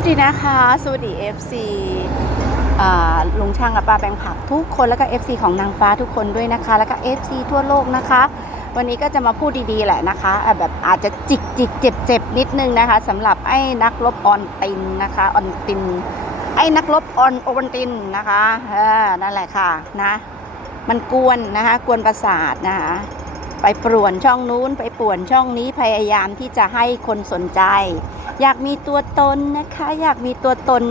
วัสดีนะคะ สวัสดี FC ลุงช่างกับป้าแปลงผักทุกคนแล้วก็ FC ของนางฟ้าทุกคนด้วยนะคะ แล้วก็ FC ทั่วโลกนะคะ วันนี้ก็จะมาพูดดีๆแหละนะคะอะแบบอาจจะจิกจิกเจ็บเจ็บนิดนึงนะคะสำหรับไอ้นักรบออนตินนะคะออนติน ไอ้นักรบออนโอวันตินนะคะเออนั่นแหละค่ะนะมันกวนนะคะกวนประสาทนะคะไปป่วนช่องนู้นไปป่วนช่องนี้พยายามที่จะให้คนสนใจ อยากมีตัวตนนะคะ อยากมีตัวตน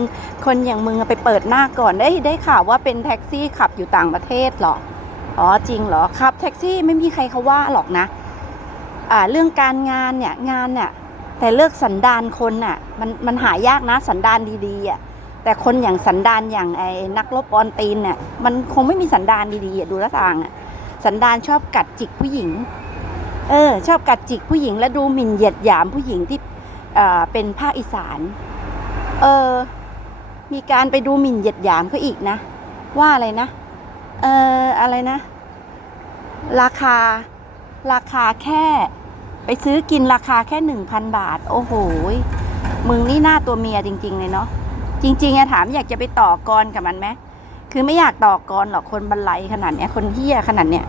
คนอย่างมึงไปเปิดหน้าก่อนได้ได้ข่าวว่าเป็นแท็กซี่ขับอยู่ต่างประเทศเหรออ๋อจริงเหรอขับแท็กซี่ไม่มีใครเขาว่าหรอกนะอ่าเรื่องการงานเนี่ยงานเนี่ยแต่เลือกสันดานคนน่ะมันมันหายากนะสันดานดีๆอะแต่คนอย่างสันดานอย่างไอ้นักรบออนตีนเนี่ยมันคงไม่มีสันดานดีๆอะดูแลวทางอะสันดานชอบกัดจิกผู้หญิง เออ ชอบกัดจิกผู้หญิงและดูหมิ่นเหยียดหยามผู้หญิงที่ เป็นภาคอีสาน เออมีการไปดูหมิ่นเหยียดหยามเขาอีกนะ ว่าอะไรนะ เอออะไรนะ ราคา ราคาแค่ ไปซื้อกินราคาแค่หนึ่งพันบาท โอ้โหมึงนี่หน้าตัวเมียจริง ๆ เลยเนาะจริงๆอะถามอยากจะไปต่อกรกับมันไหมคือไม่อยากต่อกรหรอกคนบันไลขนาดเนี้ยคนเฮี้ยขนาดเนี้ย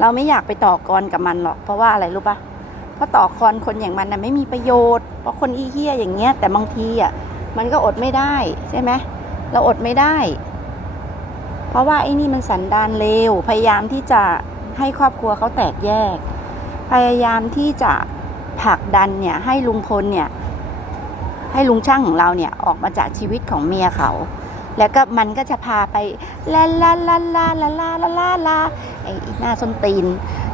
เราไม่อยากไปต่อกรกับมันหรอกเพราะว่าอะไรรู้ปะ ราะต่อกรคนอย่างมันน่ะไม่มีประโยชน์ เพราะคนอีเฮี้ยอย่างเงี้ย แต่บางทีอะมันก็อดไม่ได้ใช่ไหมเราอดไม่ได้ เพราะว่าไอ้นี่มันสันดานเลวพยายามที่จะให้ครอบครัวเขาแตกแยก พยายามที่จะผลักดันเนี่ยให้ลุงพลเนี่ย ให้ลุงช่างของเราเนี่ยออกมาจากชีวิตของเมียเขา แล้วก็มันก็จะพาไปลาลาลาลาลาลาลาลาลาไอ้หน้าส้นตีน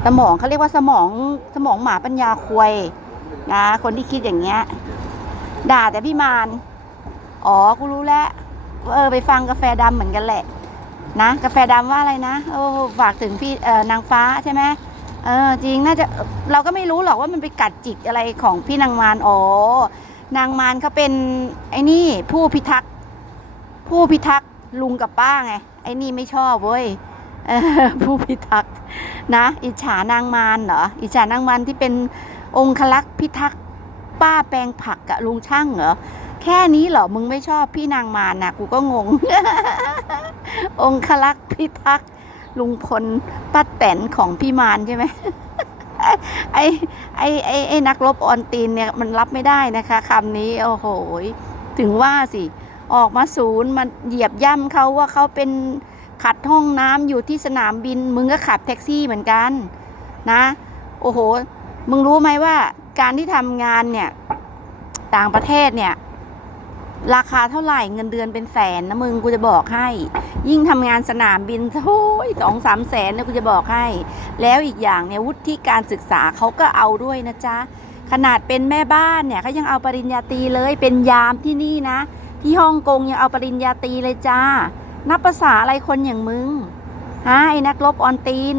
สมองเขาเรียกว่าสมองสมองหมาปัญญาควยนะคนที่คิดอย่างเงี้ย ด่าแต่พี่มารอ๋อกูรู้แล้วเออไปฟังกาแฟดำเหมือนกันแหละ นะกาแฟดำว่าอะไรนะโอ้ฝากถึงพี่เออนางฟ้าใช่ไหมเออจริงน่าจะเราก็ไม่รู้หรอกว่ามันไปกัดจิกอะไรของพี่นางมารอ๋อนางมารเขาเป็นไอ้นี่ผู้พิทักษ์ผู้พิทักษ์ลุงกับป้าไงไอ้นี่ไม่ชอบเว้ย ผู้พิทักษ์นะ อิจฉานางมารเหรออิจฉานางมารที่เป็นองคลักษ์พิทักษ์ป้าแปลงผักกับลุงช่างเหรอแค่นี้เหรอมึงไม่ชอบพี่นางมารนะกูก็งง องคลักษ์พิทักษ์ลุงพลป้าแตนของพี่มารใช่ไหมไอ้ไอ้ไอ้ไอ้นักรบออนตีนเนี่ยมันรับไม่ได้นะคะคำนี้โอ้โหถึงว่าสิ ออกมาศูนย์มาเหยียบย่ำเขาว่าเขาเป็น ขัดห้องน้ำอยู่ที่สนามบิน มึงก็ขับแท็กซี่เหมือนกันนะ โอ้โห มึงรู้ไหมว่าการที่ทำงานเนี่ย ต่างประเทศเนี่ย ราคาเท่าไหร่เงินเดือนเป็นแสนนะมึงกูจะบอกให้ ยิ่งทำงานสนามบินโอ้ยสองสามแสนนะกูจะบอกให้ แล้วอีกอย่างเนี่ยวุฒิการศึกษาเขาก็เอาด้วยนะจ๊ะขนาดเป็นแม่บ้านเนี่ยเขายังเอาปริญญาตรีเลยเป็นยามที่นี่นะ ที่ฮ่องกงยังเอาปริญญาตรีเลยจ้า นับภาษาอะไรคนอย่างมึงฮะไอ้นักรบออนตีน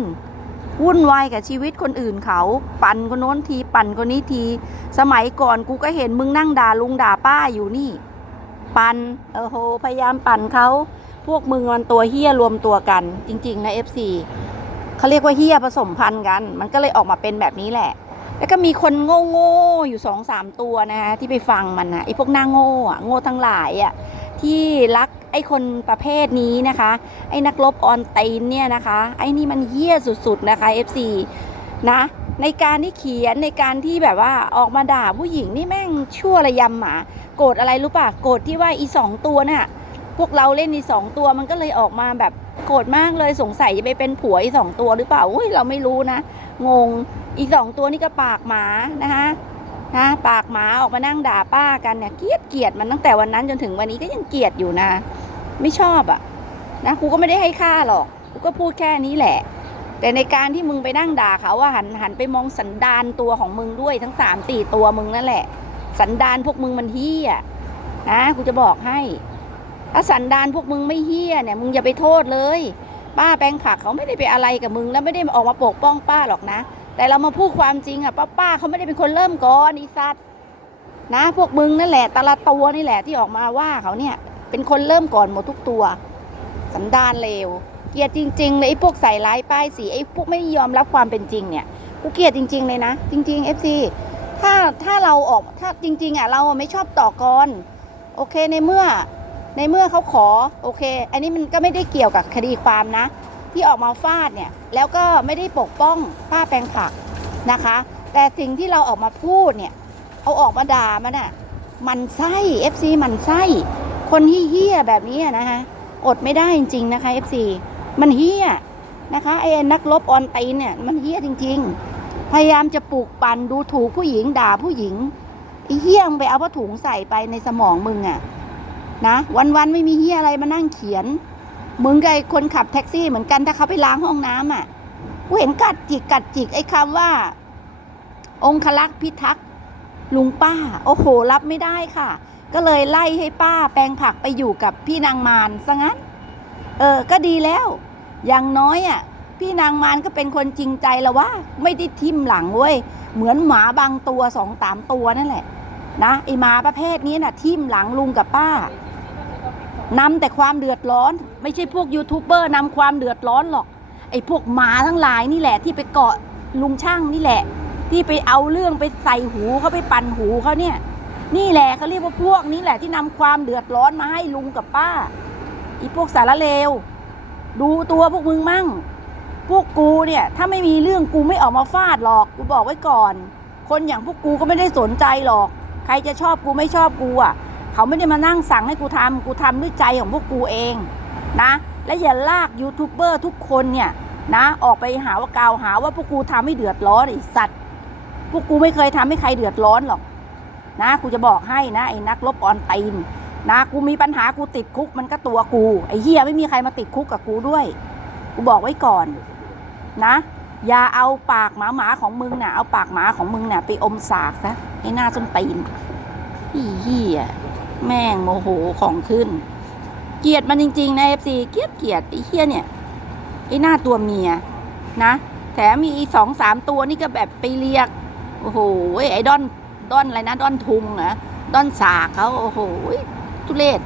วุ่นวายกับชีวิตคนอื่นเขา ปั่นคนโน้นทีปั่นคนนี้ที สมัยก่อนกูก็เห็นมึงนั่งด่าลุงด่าป้าอยู่นี่ ปั่นเออโหพยายามปั่นเขาพวกมึงมันตัวเฮี้ยรวมตัวกัน จริง ๆ นะ FC เขาเรียกว่าเฮี้ยผสมพันธุ์กัน มันก็เลยออกมาเป็นแบบนี้แหละ แล้วก็มีคนโง่โง่ๆอยู่สองสามตัวนะคะที่ไปฟังมันนะไอ้พวกหน้าโง่อะโง่ทั้งหลายอะที่รัก ไอ้คนประเภทนี้นะคะ ไอ้นักรบออนตีนเนี่ยนะคะ ไอ้นี่มันเหี้ยสุดๆนะคะ FC นะในการที่เขียนในการที่แบบว่าออกมาด่าผู้หญิงนี่แม่งชั่วระยำหมา โกรธอะไรรู้ป่ะโกรธที่ว่าอีสองตัวเนี่ยพวกเราเล่นอีสองตัวมันก็เลยออกมาแบบโกรธมากเลยสงสัยจะไปเป็นผัวอีสองตัวหรือเปล่าอุ้ยเราไม่รู้นะงงอีสองตัวนี่ก็ปากหมานะคะ นะปากหมาออกมานั่งด่าป้ากันเนี่ยเกลียดเกลียดมันตั้งแต่วันนั้นจนถึงวันนี้ก็ยังเกลียดอยู่นะ ไม่ชอบอะนะกูก็ไม่ได้ให้ค่าหรอกกูก็พูดแค่นี้แหละ แต่ในการที่มึงไปนั่งด่าเขาว่าหันหันไปมองสันดานตัวของมึงด้วยทั้งสามสี่ตัวมึงนั่นแหละ สันดานพวกมึงมันเฮี้ยนะกูจะบอกให้ ถ้าสันดานพวกมึงไม่เฮี้ยเนี่ยมึงอย่าไปโทษเลย ป้าแปลงผักเขาไม่ได้ไปอะไรกับมึงแล้วไม่ได้ออกมาปกป้องป้าหรอกนะ แต่เรามาพูดความจริงอะป้าป้าเขาไม่ได้เป็นคนเริ่มก่อนอีสัตว์นะ พวกมึงนั่นแหละแตละตัวนี่แหละที่ออกมาว่าเขาเนี่ย เป็นคนเริ่มก่อนหมดทุกตัว สันดานเลวเกลียดจริงๆเลยไอ้พวกใส่ร้ายป้ายสีไอ้พวกไม่ยอมรับความเป็นจริงเนี่ยกูเกลียดจริง ๆ เลยนะ จริง ๆ FC ถ้าถ้าเราออกถ้าจริง ๆอะเราไม่ชอบต่อกรโอเคในเมื่อในเมื่อเขาขอโอเค อันนี้มันก็ไม่ได้เกี่ยวกับคดีความนะ ที่ออกมาฟาดเนี่ยแล้วก็ไม่ได้ปกป้องป้าแปลงผักนะคะ แต่สิ่งที่เราออกมาพูดเนี่ยเอาออกมาด่ามันอะมันไส้ FC มันไส้คนที่เฮี้ยแบบนี้อะนะคะอดไม่ได้จริง ๆนะคะ FC มันเฮี้ยนะคะไอ้นักลบออนไลน์เนี่ยมันเฮี้ยจริง ๆ พยายามจะปลูกปั่นดูถูกผู้หญิงด่าผู้หญิงไอ้เฮี้ยงไปเอาผ้าถุงใส่ไปในสมองมึงอะนะวันๆไม่มีเฮี้ยอะไรมานั่งเขียน มึงไอ้คนขับแท็กซี่เหมือนกันถ้าเขาไปล้างห้องน้ำอะกูเห็นกัดจิกกัดจิกไอ้คำว่า องคลักษ์พิทักษ์ลุงป้า โอ้โห รับไม่ได้ค่ะ ก็เลยไล่ให้ป้าแปลงผักไปอยู่กับพี่นางมารซะงั้น เออ ก็ดีแล้ว อย่างน้อยอะ พี่นางมารก็เป็นคนจริงใจแล้วว่า ไม่ได้ทิมหลังเว้ย เหมือนหมาบางตัวสองสามตัวนั่นแหละ นะไอหมาประเภทนี้น่ะ ทิมหลังลุงกับป้า นำแต่ความเดือดร้อน ไม่ใช่พวกยูทูบเบอร์นำความเดือดร้อนหรอก ไอ้พวกหมาทั้งหลายนี่แหละที่ไปเกาะลุงช่างนี่แหละ ที่ไปเอาเรื่องไปใส่หูเขาไปปั่นหูเขาเนี่ย นี่แหละเขาเรียกว่าพวกนี้แหละที่นำความเดือดร้อนมาให้ลุงกับป้าอีพวกสารเลว ดูตัวพวกมึงมั่ง พวกกูเนี่ย ถ้าไม่มีเรื่องกูไม่ออกมาฟาดหรอก กูบอกไว้ก่อน คนอย่างพวกกูก็ไม่ได้สนใจหรอก ใครจะชอบกูไม่ชอบกูอะ เขาไม่ได้มานั่งสั่งให้กูทำกูทำด้วยใจของพวกกูเองนะ และอย่าลากยูทูบเบอร์ทุกคนเนี่ยนะ ออกไปหาว่ากล่าวหาว่าพวกกูทำให้เดือดร้อนไอ้สัตว์พวกกูไม่เคยทำให้ใครเดือดร้อนหรอกนะกูจะบอกให้นะไอ้นักลบออนตีนนะกูมีปัญหากูติดคุกมันก็ตัวกูไอ้เฮียไม่มีใครมาติดคุกกับกูด้วย กูบอกไว้ก่อนนะ อย่าเอาปากหมาหมาของมึงน่ะเอาปากหมาของมึงน่ะไปอมสากซะให้หน้าจนตีนอีเฮีย แม่งโมโหของขึ้น เกลียดมันจริง ๆ นะเอฟซีเกลียดเกลียดไอ้เฮียเนี่ยไอ้หน้าตัวเมียนะแถมมีอีสองสามตัวนี่ก็แบบไปเรียก โอ้โหไอ้ดอนดอนอะไรนะดอนทุงเหรอดอนสาเขาโอ้โหทุเรศ